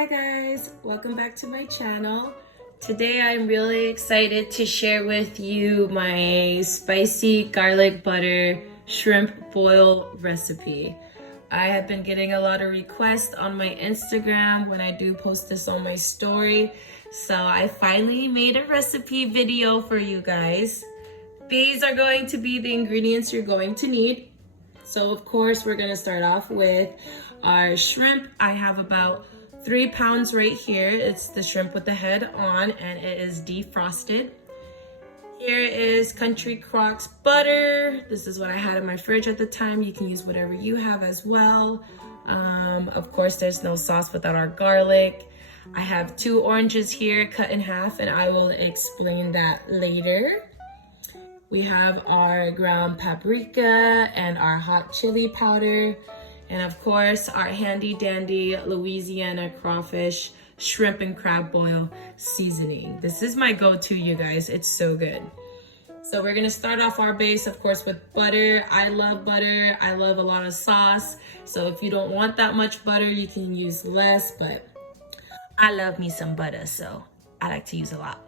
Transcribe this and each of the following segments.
Hi guys, welcome back to my channel. Today I'm really excited to share with you my spicy garlic butter shrimp boil recipe. I have been getting a lot of requests on my Instagram when I do post this on my story. So I finally made a recipe video for you guys. These are going to be the ingredients you're going to need. So of course we're gonna start off with our shrimp. I have about 3 pounds right here. It's the shrimp with the head on and it is defrosted. Here is Country Crock's butter. This is what I had in my fridge at the time. You can use whatever you have as well. Of course, there's no sauce without our garlic. I have 2 oranges here cut in half and I will explain that later. We have our ground paprika and our hot chili powder. And of course, our handy dandy Louisiana crawfish shrimp and crab boil seasoning. This is my go-to, you guys. It's so good. So we're gonna start off our base, of course, with butter. I love butter. I love a lot of sauce. So if you don't want that much butter, you can use less, but I love me some butter, so I like to use a lot.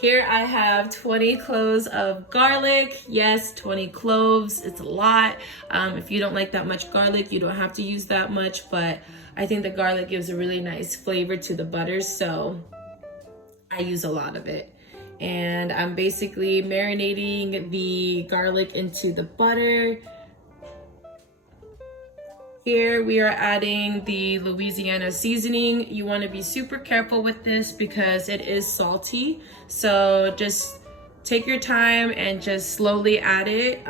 Here I have 20 cloves of garlic. Yes, 20 cloves, it's a lot. If you don't like that much garlic, you don't have to use that much, but I think the garlic gives a really nice flavor to the butter, so I use a lot of it. And I'm basically marinating the garlic into the butter. Here we are adding the Louisiana seasoning. You want to be super careful with this because it is salty. So just take your time and just slowly add it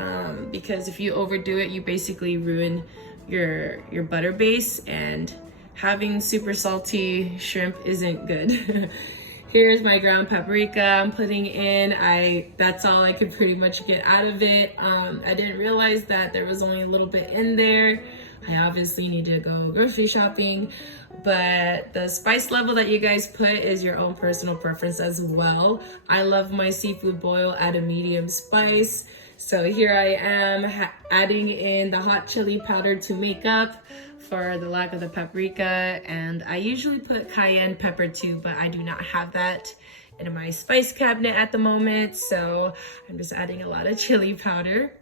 because if you overdo it, you basically ruin your butter base, and having super salty shrimp isn't good. Here's my ground paprika I'm putting in. That's all I could pretty much get out of it. I didn't realize that there was only a little bit in there. I obviously need to go grocery shopping, but the spice level that you guys put is your own personal preference as well. I love my seafood boil at a medium spice. So here I am adding in the hot chili powder to make up for the lack of the paprika. And I usually put cayenne pepper too, but I do not have that in my spice cabinet at the moment. So I'm just adding a lot of chili powder.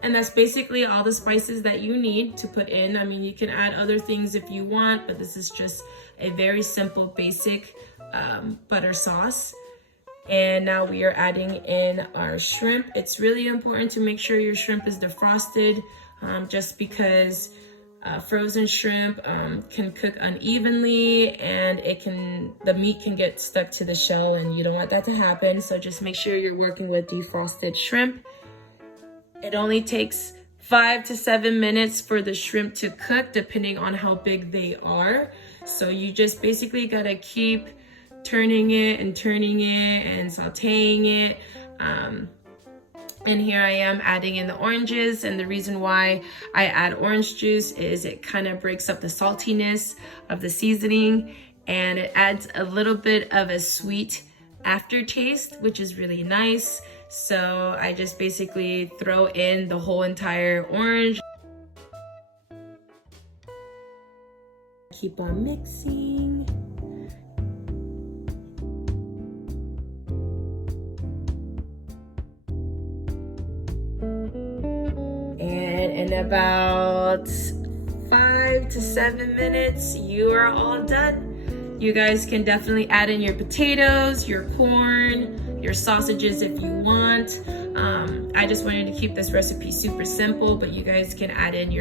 And that's basically all the spices that you need to put in. I mean, you can add other things if you want, but this is just a very simple, basic butter sauce. And now we are adding in our shrimp. It's really important to make sure your shrimp is defrosted, just because frozen shrimp can cook unevenly and the meat can get stuck to the shell, and you don't want that to happen. So just make sure you're working with defrosted shrimp. It only takes 5 to 7 minutes for the shrimp to cook, depending on how big they are. So you just basically gotta keep turning it and sauteing it. And here I am adding in the oranges, and the reason why I add orange juice is it kind of breaks up the saltiness of the seasoning, and it adds a little bit of a sweet aftertaste, which is really nice. So I just basically throw in the whole entire orange. Keep on mixing. And in about 5 to 7 minutes, you are all done. You guys can definitely add in your potatoes, your corn, your sausages if you want. I just wanted to keep this recipe super simple, but you guys can add in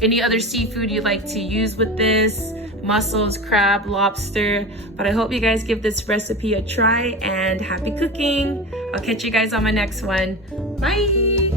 any other seafood you like to use with this, mussels, crab, lobster. But I hope you guys give this recipe a try, and happy cooking. I'll catch you guys on my next one. Bye.